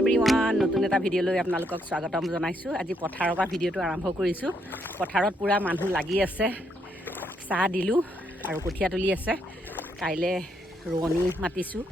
Everyone, নতুন এটা ভিডিঅ'লৈ আপোনালোকক স্বাগতম জনাইছোঁ। আজি পথাৰৰ পৰা ভিডিঅ'টো আৰম্ভ কৰিছোঁ। পথাৰত পূৰা মানুহ লাগি আছে, চাহ দিলোঁ আৰু কঠীয়া তুলি আছে। কাইলৈ ৰোৱনী মাতিছোঁ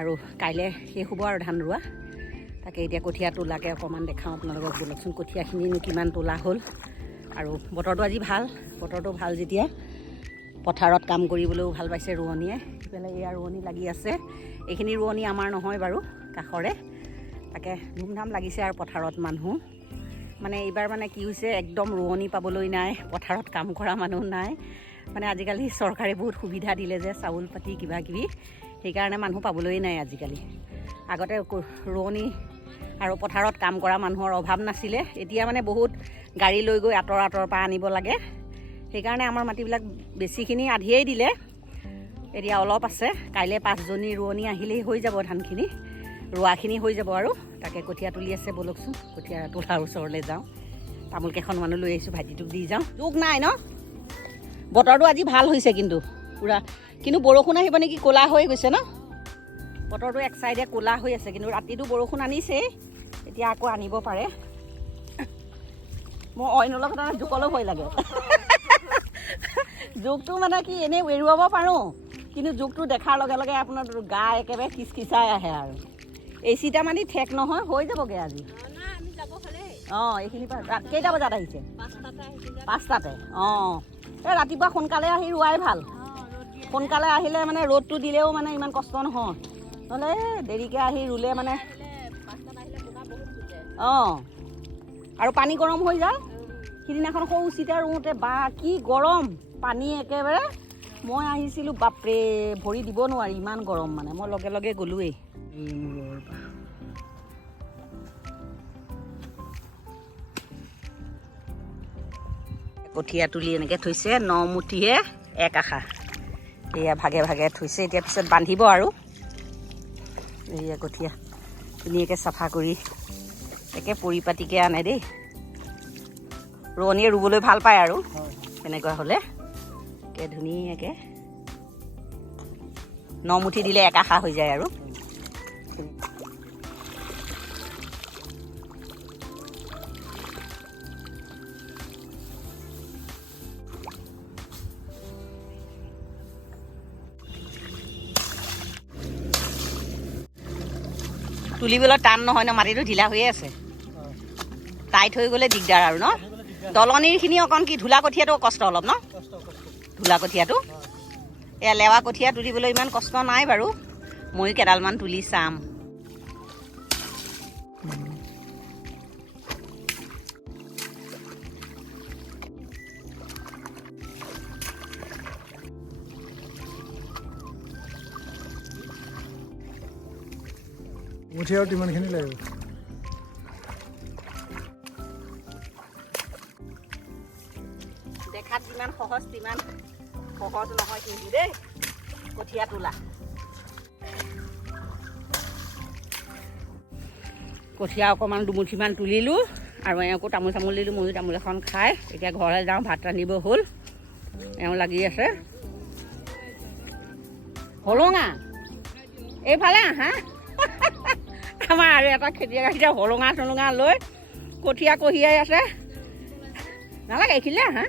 আৰু কাইলৈ শেষ হ'ব আৰু ধান ৰোৱা। তাকে এতিয়া কঠীয়া তোলাকৈ অকণমান দেখাওঁ আপোনালোকক। ব'লকচোন, কঠীয়াখিনিনো কিমান তোলা হ'ল। আৰু বতৰটো আজি ভাল, বতৰটো ভাল যেতিয়া পথাৰত কাম কৰিবলৈও ভাল পাইছে ৰোৱনীয়ে। ইফালে এয়া ৰোৱনী লাগি আছে। এইখিনি ৰোৱনী আমাৰ নহয় বাৰু, কাষৰে। তাকে ধুমধাম লাগিছে আৰু পথাৰত মানুহ। মানে এইবাৰ মানে কি হৈছে, একদম ৰোৱনী পাবলৈ নাই, পথাৰত কাম কৰা মানুহ নাই। মানে আজিকালি চৰকাৰে বহুত সুবিধা দিলে যে, চাউল পাতি কিবা কিবি, সেইকাৰণে মানুহ পাবলৈ নাই আজিকালি। আগতে ৰোৱনী আৰু পথাৰত কাম কৰা মানুহৰ অভাৱ নাছিলে। এতিয়া মানে বহুত গাড়ী লৈ গৈ আঁতৰৰ পৰা আনিব লাগে। সেইকাৰণে আমাৰ মাটিবিলাক বেছিখিনি আধিয়েই দিলে। এতিয়া অলপ আছে। কাইলৈ 5জনী ৰোৱনী আহিলেই হৈ যাব, ধানখিনি ৰোৱাখিনি হৈ যাব আৰু। তাকে কঠীয়া তুলি আছে, ব'লকচোন কঠীয়া তোলাৰ ওচৰলৈ যাওঁ। তামোল কেইখনমানো লৈ আহিছোঁ, ভাইটিটোক দি যাওঁ। জোক নাই ন? বতৰটো আজি ভাল হৈছে কিন্তু পূৰা, কিন্তু বৰষুণ আহিব নেকি, ক'লা হৈ গৈছে ন বতৰটো। এক চাইডে ক'লা হৈ আছে, কিন্তু ৰাতিটো বৰষুণ আনিছেই, এতিয়া আকৌ আনিব পাৰে। মোৰ অইন অলপ এটা জোকলৈ ভয় লাগে। জোকটো মানে কি, এনেই এৰুৱাব পাৰোঁ, কিন্তু জোকটো দেখাৰ লগে লগে আপোনাৰ গা একেবাৰে খিচখিচাই আহে আৰু। এচিটা মানে ঠেক নহয়, হৈ যাবগৈ আজি। অঁ, এইখিনি কেইটা বজাত আহিছে? 5টাতে। অঁ, এই ৰাতিপুৱা সোনকালে আহি ৰোৱাই ভাল। সোনকালে আহিলে মানে ৰ'দটো দিলেও মানে ইমান কষ্ট নহয়। নহ'লে দেৰিকৈ আহি ৰুলে মানে, অঁ, আৰু পানী গৰম হৈ যায়। সিদিনাখন সৌ চিতা ৰুওঁতে বা কি গৰম পানী একেবাৰে। মই আহিছিলোঁ, বাপৰে ভৰি দিব নোৱাৰি, ইমান গৰম। মানে মই লগে লগে গ'লোৱেই। কঠীয়া তুলি এনেকৈ থৈছে, 9 মুঠিহে, 1 আশা। এয়া ভাগে ভাগে থৈছে, এতিয়া পিছত বান্ধিব আৰু। এয়া কঠীয়া ধুনীয়াকৈ চাফা কৰি একে পৰিপাটিকৈ আনে দেই। ৰোৱনীয়ে ৰুবলৈ ভাল পায় আৰু এনেকুৱা হ'লে। একে ধুনীয়াকৈ 9 মুঠি দিলে 1 আশা হৈ যায় আৰু। তুলিবলৈ টান নহয় ন, মাটিটো ঢিলা হৈয়ে আছে। টাইট হৈ গ'লে দিগদাৰ আৰু ন। দলনিৰখিনি অকণ কি, ঢোলা কঠীয়াটো কষ্ট অলপ ন, ঢোলা কঠীয়াটো। এয়া লেৱা কঠীয়া তুলিবলৈ ইমান কষ্ট নাই বাৰু, ময়ো কেইডালমান তুলি চাম। মুঠি আৰু কিমানখিনি লাগিব? দেখাত যিমান সহজ সিমান সহজ নহয় কিন্তু দেই কঠীয়া তোলা। কঠীয়া অকণমান দুমুঠিমান তুলিলোঁ আৰু এওঁকো তামোল চামোল দিলোঁ। ময়ো তামোল এখন খাই এতিয়া ঘৰলৈ যাওঁ, ভাত ৰান্ধিব হ'ল। এওঁ লাগি আছে। হলঙা এইফালে আহা। আমাৰ আৰু এটা খেতিয়ক আহিছে, হলঙা চলঙা লৈ কঠীয়া কঢ়িয়াই আছে। নালাগে, এইখিনিলে আহা।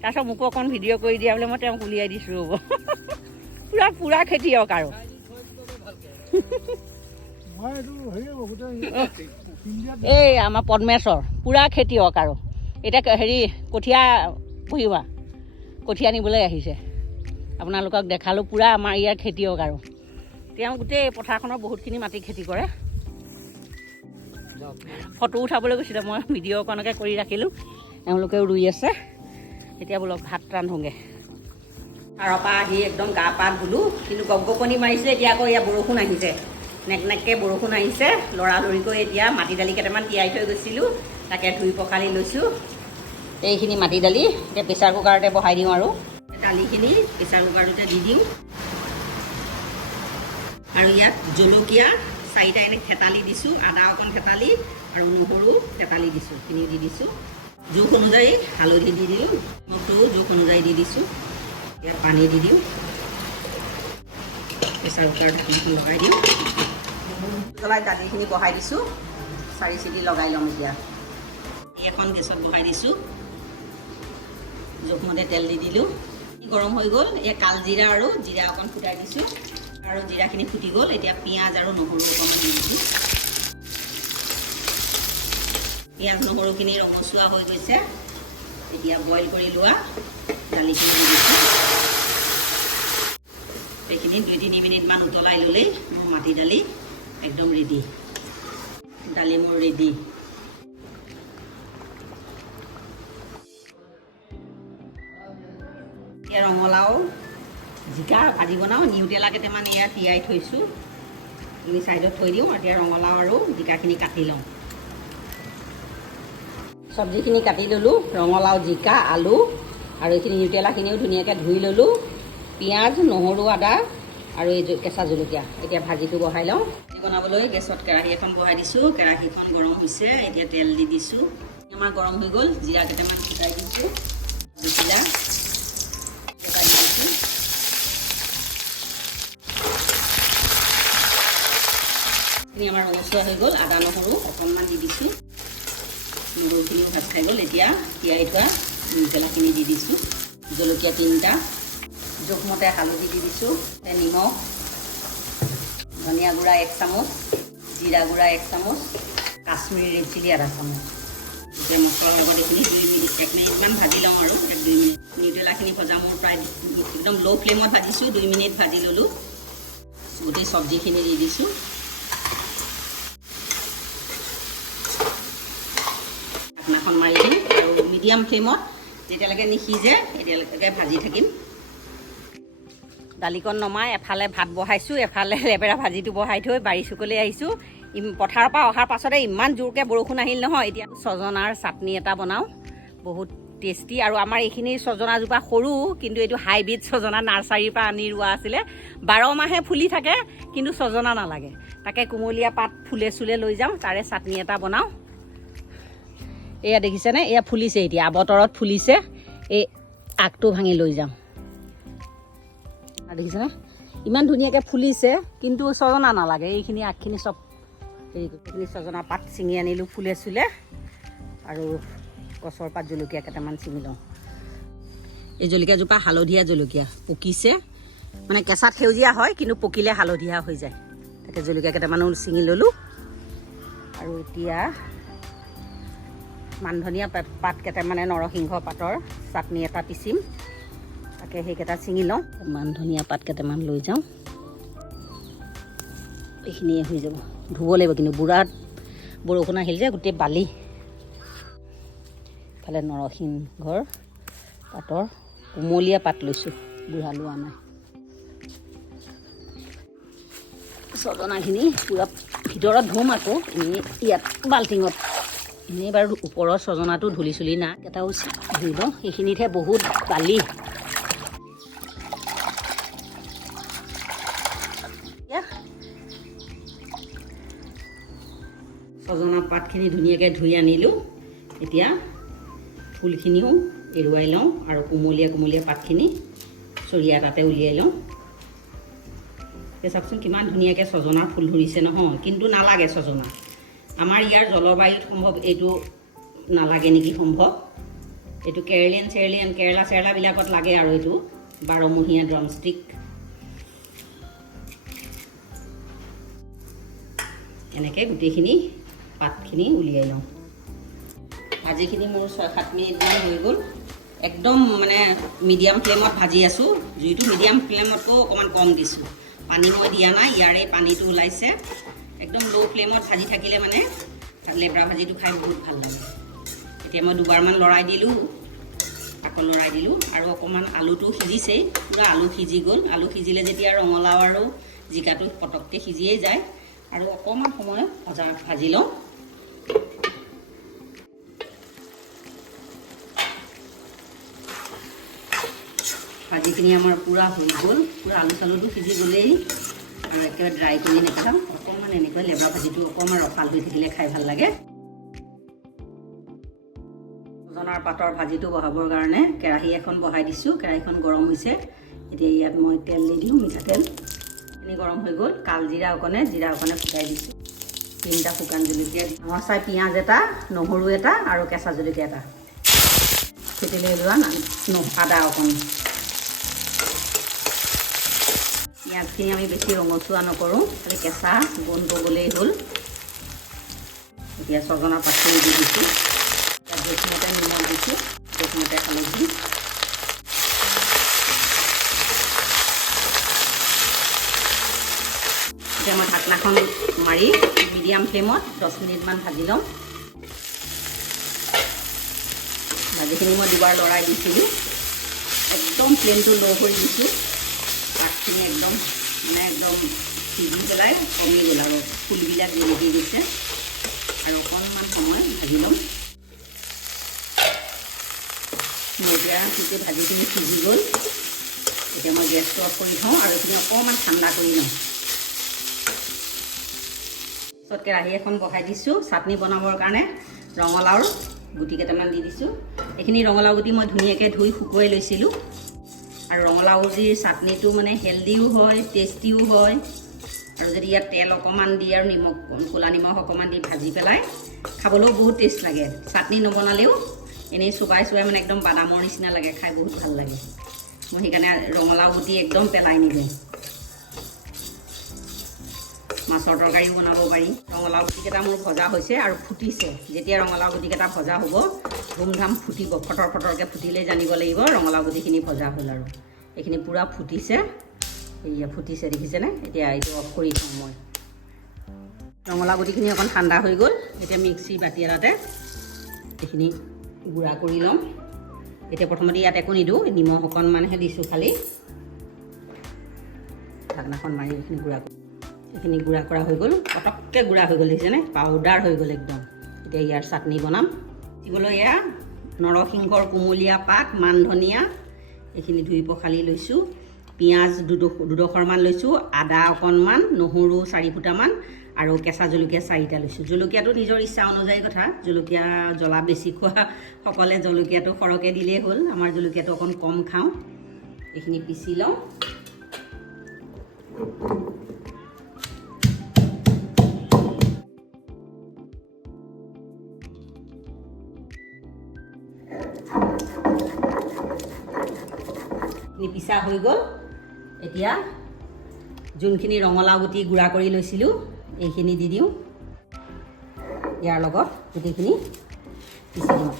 তাৰপিছত মোকো অকণ ভিডিঅ' কৰি দিয়া বোলে, মই তেওঁক উলিয়াই দিছোঁ ৰ'ব। পূৰা খেতিয়ক আৰু। এই আমাৰ পদ্মেশ্বৰ পূৰা খেতিয়ক আৰু। এতিয়া হেৰি কঠীয়া কঢ়িওৱা, কঠীয়া নিবলৈ আহিছে। আপোনালোকক দেখালোঁ, পূৰা আমাৰ ইয়াৰ খেতিয়ক আৰু। তেওঁ গোটেই পথাৰখনৰ বহুতখিনি মাটি খেতি কৰে। ফটো উঠাবলৈ গৈছিলে, মই ভিডিঅ' অকণকৈ কৰি ৰাখিলোঁ। এওঁলোকেও ৰুই আছে। এতিয়া বোলক ভাত ৰান্ধোগৈ। তাৰ পৰা আহি একদম গা পা ধুলোঁ, কিন্তু গপগপনি মাৰিছিলে। এতিয়া আকৌ ইয়াত বৰষুণ আহিছে, নেকনেককৈ বৰষুণ আহিছে। লৰালৰিকৈ এতিয়া মাটি দালি কেইটামান তিয়াই থৈ গৈছিলোঁ, তাকে ধুই পখালি লৈছোঁ। এইখিনি মাটি দালি এতিয়া প্ৰেছাৰ কুকাৰতে বহাই দিওঁ আৰু। দালিখিনি প্ৰেছাৰ কুকাৰতে দি দিওঁ। আৰু ইয়াত জলকীয়া 4টা এনেকৈ থেতালি দিছোঁ, আদা অকণ থেতালি আৰু নহৰু থেতালি দিছোঁ, এইখিনি দি দিছোঁ। জোখ অনুযায়ী হালধি দি দিলোঁ, নিমখটো জোখ অনুযায়ী দি দিছোঁ। ইয়াত পানী দি দিওঁ, প্ৰেছাৰ কুকাৰ ঢাকনিখন লগাই দিওঁ। জ্বলাই দালিখিনি বহাই দিছোঁ 4 চিটি লগাই ল'ম এতিয়া এখন গেছত বহাই দিছোঁ জোখমতে তেল দি দিলোঁ গৰম হৈ গ'ল এই কালজিৰা আৰু জিৰা অকণ ফুটাই দিছোঁ আৰু জিৰাখিনি ফুটি গ'ল এতিয়া পিঁয়াজ আৰু নহৰু অকণমান দি দিছোঁ পিঁয়াজ নহৰুখিনি ৰঙচুৱা হৈ গৈছে এতিয়া বইল কৰি লোৱা দালিখিনি দি দিছোঁ এইখিনি 2-3 মিনিটমান উতলাই ল'লেই মোৰ মাটি দালি একদম ৰেডি দালি মোৰ ৰেডি এতিয়া ৰঙালাও জিকা ভাজি বনাওঁ নিউটেলা কেইটামান ইয়াত তিয়াই থৈছোঁ এইখিনি ছাইডত থৈ দিওঁ এতিয়া ৰঙালাও আৰু জিকাখিনি কাটি লওঁ চব্জিখিনি কাটি ল'লোঁ ৰঙালাও জিকা আলু আৰু এইখিনি নিউটেলাখিনিও ধুনীয়াকৈ ধুই ল'লোঁ পিঁয়াজ নহৰু আদা আৰু এই কেঁচা জলকীয়া এতিয়া ভাজিটো বহাই লওঁ ভাজি বনাবলৈ গেছত কেৰাহী এখন বহাই দিছোঁ কেৰাহীখন গৰম হৈছে এতিয়া তেল দি দিছোঁ আমাৰ গৰম হৈ গ'ল জিৰা কেইটামান ফুটাই দিছোঁ জিৰা ফুটাই দিছোঁ এইখিনি আমাৰ ৰঙচুৱা হৈ গ'ল আদা নহৰু অকণমান দি দিছোঁ নহৰুখিনিও ভাজ খাই গ'ল এতিয়া তিয়াই থোৱা নিউটেলাখিনি দি দিছোঁ জলকীয়া 3টা জোখমতে হালধি দি দিছোঁ নিমখ ধনিয়া গুড়া 1 চামুচ জিৰা গুড়া 1 চামুচ কাশ্মীৰী ৰেড চিলি আধা চামুচ এতিয়া মছলাৰ লগত এইখিনি 2 মিনিট 1 মিনিটমান ভাজি লওঁ আৰু 2 মিনিট নিউটেলাখিনি ভজা মোৰ প্ৰায় একদম ল' ফ্লেমত ভাজিছোঁ 2 মিনিট ভাজি ল'লোঁ গোটেই চব্জিখিনি দি দিছোঁ ঢাকনাখন মাৰি দিম আৰু মিডিয়াম ফ্লেমত যেতিয়ালৈকে নিসিজে তেতিয়ালৈকে ভাজি থাকিম দালিকণ নমাই এফালে ভাত বহাইছোঁ এফালে লেবেৰা ভাজিটো বহাই থৈ বাৰী চুকলৈ আহিছোঁ পথাৰৰ পৰা অহাৰ পাছতে ইমান জোৰকৈ বৰষুণ আহিল নহয় এতিয়া ছজনাৰ চাটনি এটা বনাওঁ বহুত টেষ্টি আৰু আমাৰ এইখিনি ছজনাজোপা সৰু কিন্তু এইটো হাইব্ৰিড ছজনা নাৰ্চাৰীৰ পৰা আনি ৰোৱা আছিলে 12 মাহে ফুলি থাকে কিন্তু ছজনা নালাগে তাকে কুমলীয়া পাত ফুলে চুলে লৈ যাওঁ তাৰে চাটনি এটা বনাওঁ এয়া দেখিছেনে এয়া ফুলিছে এতিয়া আবতৰত ফুলিছে এই আগটো ভাঙি লৈ যাওঁ দেখিছেনে ইমান ধুনীয়াকৈ ফুলিছে কিন্তু ছজনা নালাগে এইখিনি আগখিনি চব এইখিনি ছজনা পাত ছিঙি আনিলোঁ ফুলে চুলে আৰু গছৰ পাত জলকীয়া কেইটামান ছিঙি লওঁ এই জলকীয়াজোপা হালধীয়া জলকীয়া পকিছে মানে কেঁচাত সেউজীয়া হয় কিন্তু পকিলে হালধীয়া হৈ যায় তাকে জলকীয়া কেইটামানো ছিঙি ল'লোঁ আৰু এতিয়া মানধনিয়া পাত কেইটামানে নৰসিংহ পাতৰ চাটনি এটা পিচিম তাকে সেইকেইটা ছিঙি লওঁ মানধনিয়া পাত কেইটামান লৈ যাওঁ এইখিনিয়ে হৈ যাব ধুব লাগিব কিন্তু বুঢ়াত বৰষুণ আহিল যে গোটেই বালি ইফালে নৰসিংহৰ পাতৰ কোমলীয়া পাত লৈছোঁ বুঢ়া লোৱা নাই ছজনাখিনি পূৰা ভিতৰত ধুম আকৌ এনেই ইয়াত বাল্টিঙত এনেই বাৰু ওপৰৰ ছজনাটো ধূলি চুলি না কেইটাও ধুই লওঁ সেইখিনিতহে বহুত বালি ছজনা পাতখিনি ধুনীয়াকৈ ধুই আনিলোঁ এতিয়া ফুলখিনিও এৰুৱাই লওঁ আৰু কোমলীয়া কোমলীয়া পাতখিনি চৰিয়া তাতে উলিয়াই লওঁ চাওকচোন কিমান ধুনীয়াকৈ ছজনা ফুল ধৰিছে নহয় কিন্তু নালাগে ছজনা আমাৰ ইয়াৰ জলবায়ুত সম্ভৱ এইটো নালাগে নেকি সম্ভৱ এইটো কেৰেলা চেৰেলাবিলাকত লাগে আৰু এইটো 12মহীয়া ড্ৰামষ্টিক এনেকৈ গোটেইখিনি পাতখিনি উলিয়াই লওঁ ভাজিখিনি মোৰ 6-7 মিনিটমান হৈ গ'ল একদম মানে মিডিয়াম ফ্লেমত ভাজি আছোঁ জুইটো মিডিয়াম ফ্লেমতকৈ অকণমান কম দিছোঁ পানী মই দিয়া নাই ইয়াৰে পানীটো ওলাইছে একদম ল' ফ্লেমত ভাজি থাকিলে মানে লেবৰা ভাজিটো খাই বহুত ভাল লাগে এতিয়া মই দুবাৰমান লৰাই দিলোঁ আকৌ লৰাই দিলোঁ আৰু অকণমান আলুটো সিজিছেই পূৰা আলু সিজি গ'ল আলু সিজিলে যেতিয়া ৰঙালাও আৰু জিকাটো পটককৈ সিজিয়েই যায় আৰু অকণমান সময় ভাজি লওঁ ভাজিখিনি আমাৰ পূৰা হৈ গ'ল পূৰা আলু চালুটো সিজি গ'লেই আৰু একেবাৰে ড্ৰাই কৰি নেখাওঁ অকণমান এনেকৈ লেবৰা ভাজিটো অকণমান ৰফাল হৈ থাকিলে খাই ভাল লাগে ছজনাৰ পাতৰ ভাজিটো বহাবৰ কাৰণে কেৰাহী এখন বহাই দিছোঁ কেৰাহীখন গৰম হৈছে এতিয়া ইয়াত মই তেল দি দিওঁ মিঠাতেল গৰম হৈ গ'ল, কালজিৰা অকণে জিৰা অকণে ফুটাই দিছোঁ, 3টা শুকান জলকীয়া, ডাঙৰ চাই পিঁয়াজ এটা, নহৰু এটা আৰু কেঁচা জলকীয়া এটা, থেতেলি লোৱা আদা অকণ। পিঁয়াজখিনি আমি বেছি ৰঙচুৱা নকৰোঁ, খালি কেঁচা গোন্ধ গ'লেই হ'ল। এতিয়া ছজনা পাতখিনি দি দিছোঁ, ইয়াত জোখমতে নিমখ দিছোঁ, জোখমতে হালধি। এতিয়া মই ঢাকনাখন মাৰি মিডিয়াম ফ্লেমত 10 মিনিটমান ভাজি ল'ম। ভাজিখিনি মই দুবাৰ লৰাই দিছিলোঁ, একদম ফ্লেমটো ল' কৰি দিছোঁ। পাতখিনি একদম সিজি পেলাই কমি গ'ল আৰু ফুলবিলাক জিলিকি গৈছে, আৰু অকণমান সময় ভাজি ল'ম। এতিয়া ভাজিখিনি সিজি গ'ল, এতিয়া মই গেছটো অফ কৰি থওঁ আৰু এইখিনি অকণমান ঠাণ্ডা কৰি লওঁ। পিছত কেৰাহী এখন বহাই দিছোঁ, চাটনি বনাবৰ কাৰণে ৰঙালাওৰ গুটি কেইটামান দি দিছোঁ। এইখিনি ৰঙালাও গুটি মই ধুনীয়াকৈ ধুই শুকুৱাই লৈছিলোঁ। আৰু ৰঙালাও গুটিৰ চাটনিটো মানে হেল্ডিও হয়, টেষ্টিও হয়। আৰু যদি ইয়াত তেল অকণমান দি আৰু ক'লা নিমখ অকণমান দি ভাজি পেলাই খাবলৈও বহুত টেষ্ট লাগে। চাটনি নবনালেও এনেই চোবাই মানে একদম বাদামৰ নিচিনা লাগে, খাই বহুত ভাল লাগে। মই সেইকাৰণে ৰঙালাও গুটি একদম পেলাই নিদিওঁ। মাছৰ তৰকাৰীও বনাব পাৰি। ৰঙালাও গুটিকেইটা মোৰ ভজা হৈছে আৰু ফুটিছে। যেতিয়া ৰঙালাও গুটিকেইটা ভজা হ'ব, ধুমধাম ফুটিব, ফটৰকৈ ফুটিলেই জানিব লাগিব ৰঙালাও গুটিখিনি ভজা হ'ল। আৰু এইখিনি পূৰা ফুটিছে, এয়া ফুটিছে দেখিছেনে? এতিয়া এইটো অফ কৰি থওঁ মই। ৰঙালাও গুটিখিনি অকণ ঠাণ্ডা হৈ গ'ল, এতিয়া মিক্সিৰ বাতি এটাতে এইখিনি গুড়া কৰি ল'ম। এতিয়া প্ৰথমতে ইয়াত একো নিদিওঁ, নিমখ অকণমানহে দিছোঁ খালি। ঢাকনাখন মাৰি এইখিনি গুড়া কৰি, এইখিনি গুড়া কৰা হৈ গ'ল, পটককৈ গুড়া হৈ গ'ল দেখিছেনে? পাউডাৰ হৈ গ'ল একদম। এতিয়া ইয়াৰ চাটনি বনাম। দিবলৈ এয়া নৰসিংহৰ কুমলীয়া পাত, মান ধনিয়া এইখিনি ধুই পখালি লৈছোঁ, পিঁয়াজ দুডোখৰমান লৈছোঁ, আদা অকণমান, নহৰু 4 ফুটামান আৰু কেঁচা জলকীয়া 4টা লৈছোঁ। জলকীয়াটো নিজৰ ইচ্ছা অনুযায়ী কথা, জলকীয়া জ্বলা বেছি খোৱা সকলে জলকীয়াটো সৰহকৈ দিলেই হ'ল। আমাৰ জলকীয়াটো অকণ কম খাওঁ। এইখিনি পিচি লওঁ। পিচা হৈ গ'ল। এতিয়া যোনখিনি ৰঙালাও গুটি গুড়া কৰি লৈছিলোঁ এইখিনি দি দিওঁ। ইয়াৰ লগত গোটেইখিনি পিচি দিওঁ।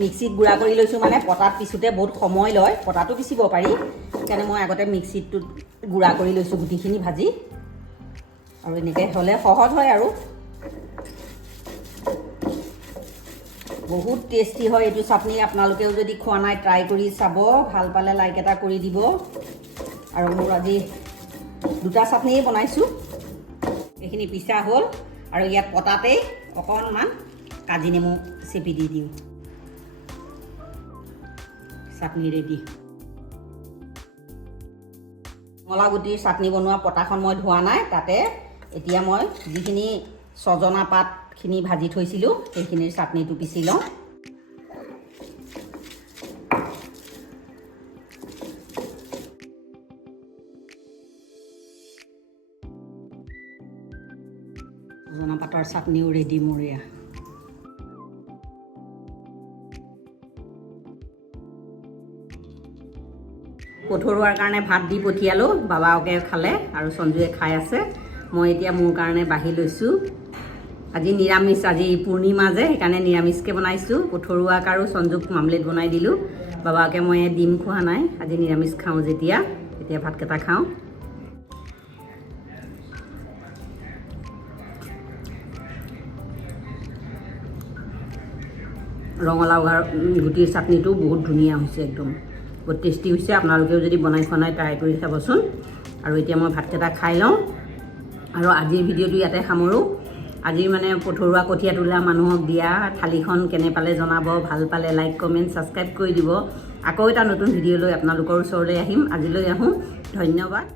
মিক্সিত গুড়া কৰি লৈছোঁ মানে পটাত পিছোঁতে বহুত সময় লয়, পটাটো পিচিব পাৰি। সেইকাৰণে মই আগতে মিক্সিটোত গুড়া কৰি লৈছোঁ গুটিখিনি ভাজি, আৰু এনেকৈ হ'লে সহজ হয় আৰু বহুত টেষ্টি হয় এইটো চাটনি। আপোনালোকেও যদি খোৱা নাই ট্ৰাই কৰি চাব, ভাল পালে লাইক এটা কৰি দিব। আৰু মোৰ আজি 2টা চাটনিয়ে বনাইছোঁ। এইখিনি পিচা হ'ল আৰু ইয়াত পটাতেই অকণমান কাজি নেমু চেপি দি দিওঁ। চাটনি ৰেডি। ৰঙালাও গুটিৰ চাটনি বনোৱা পটাখন মই ধোৱা নাই, তাতে এতিয়া মই যিখিনি ছজনা পাতখিনি ভাজি থৈছিলোঁ সেইখিনিৰ চাটনিটো পিচি লওঁ। ছজনা পাতৰ চাটনিও ৰেডি মোৰ এয়া। পঠৰুৱাৰ কাৰণে ভাত দি পঠিয়ালোঁ, বাবাকে খালে আৰু সঞ্জুৱে খাই আছে। মই এতিয়া মোৰ কাৰণে বাঢ়ি লৈছোঁ। আজি নিৰামিষ, আজি পূৰ্ণিমা যে সেইকাৰণে নিৰামিষকৈ বনাইছোঁ। পঠৰুৱাক আৰু সঞ্জুক মামলেট বনাই দিলোঁ। বাবাকে মই ডিম খোৱা নাই, আজি নিৰামিষ খাওঁ যেতিয়া, এতিয়া ভাতকেইটা খাওঁ। ৰঙালাও গুটিৰ চাটনিটো বহুত ধুনীয়া হৈছে, একদম বহুত টেষ্টি হৈছে। আপোনালোকেও যদি বনাই খোৱা নাই ট্ৰাই কৰি চাবচোন। আৰু এতিয়া মই ভাতকেইটা খাই লওঁ আৰু আজিৰ ভিডিঅ'টো ইয়াতে সামৰোঁ। আজিৰ মানে পঠৰুৱা কঠীয়া তোলা মানুহক দিয়া থালিখন কেনে পালে জনাব, ভাল পালে লাইক কমেণ্ট ছাবস্ক্ৰাইব কৰি দিব। আকৌ এটা নতুন ভিডিঅ' লৈ আপোনালোকৰ ওচৰলৈ আহিম। আজিলৈ আহোঁ, ধন্যবাদ।